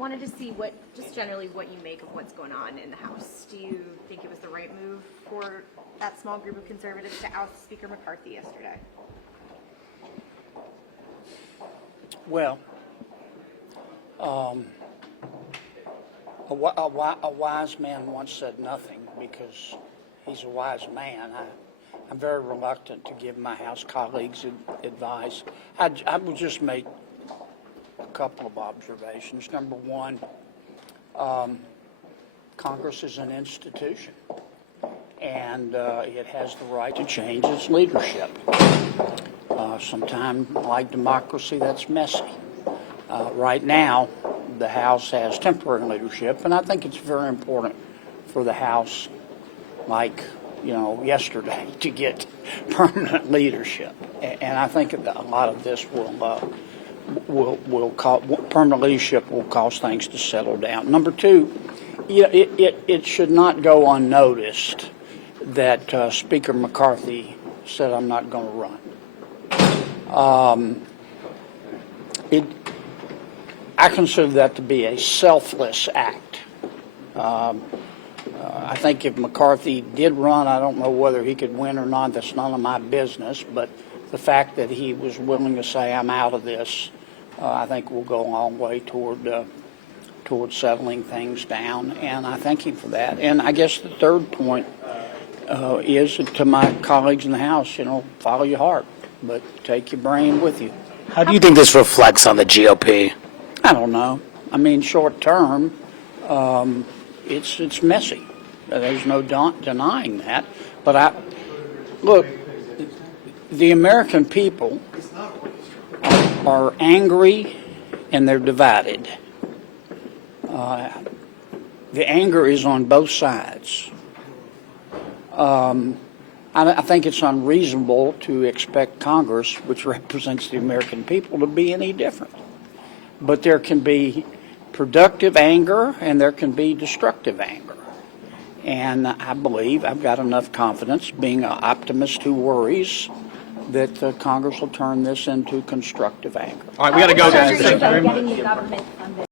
wanted to see just generally what you make of what's going on in the House. Do you think it was the right move for that small group of conservatives to oust Speaker McCarthy yesterday? Well, a wise man once said nothing because he's a wise man. I'm very reluctant to give my House colleagues advice. I would just make a couple of observations. Number one, Congress is an institution, and it has the right to change its leadership. Sometimes, like democracy, that's messy. Right now, the House has temporary leadership, and I think it's very important for the House, like yesterday, to get permanent leadership. And I think a lot of this will cause permanent leadership will cause things to settle down. Number two, it should not go unnoticed that Speaker McCarthy said, "I'm not going to run." I consider that to be a selfless act. I think if McCarthy did run, I don't know whether he could win or not. That's none of my business. But the fact that he was willing to say, "I'm out of this," I think will go a long way toward settling things down. And I thank him for that. And I guess the third point is to my colleagues in the House, follow your heart, but take your brain with you. How do you think this reflects on the GOP? I don't know. I mean, short term, it's messy. There's no denying that. But look, the American people are angry and they're divided. The anger is on both sides. I think it's unreasonable to expect Congress, which represents the American people, to be any different. But there can be productive anger and there can be destructive anger. And I believe I've got enough confidence, being an optimist who worries, that Congress will turn this into constructive anger. All right, we got to go, guys. Getting the government funded.